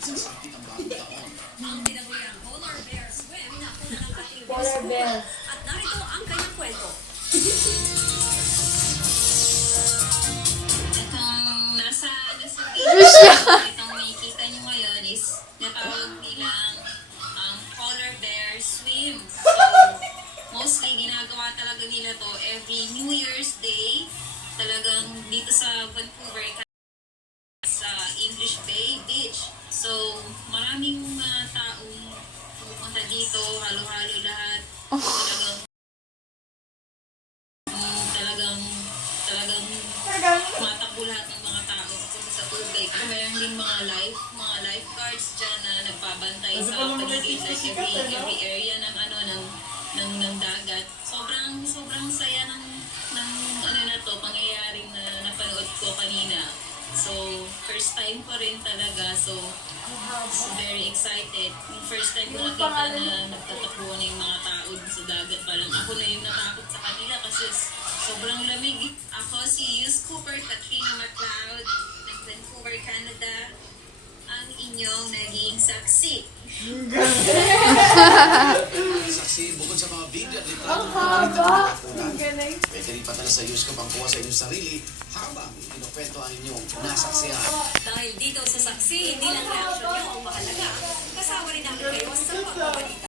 Isasapit ang bagong taon. Ang tinaguriang Polar Bear Swim na kuna ng ating Polar bear. At narito ang kanyang kwento. Itong nasa Lucia! itong makikita nyo ngayon is natawag nilang polar bear swim. So, mostly ginagawa talaga nila to every New Year's Day. Talagang dito sa Vancouver, sa English Bay Beach. So, maraming mga taong pupunta dito, halo-halo lahat. Talagang matakbo lahat ng mga tao punta sa tubig. Mayroon din mga lifeguards dyan na nagbabantay sa paligid, like every area ng ng dagat. Sobrang saya ng pangyayaring na napanood ko kanina. So, first time ko rin talaga. So very excited. Yung first time ko nakita na nagtatakbo na yung mga tao sa dagat, parang ako na yung natakot sa kanila kasi sobrang lamig. Ako si Yus Cooper Katrina MacLeod ng Vancouver, Canada, ang inyong naging saksi. Saksi, bukod sa mga video at litrato, Ang haba! Ang galing. pwede rin patala sa Yusko pangkuha sa inyong sarili habang kinukwento ang inyong nasaksihan. Dahil dito sa saksi, hindi lang reaksyon nyo ang mahalaga, kasama rin namin kayo sa pagbabalita.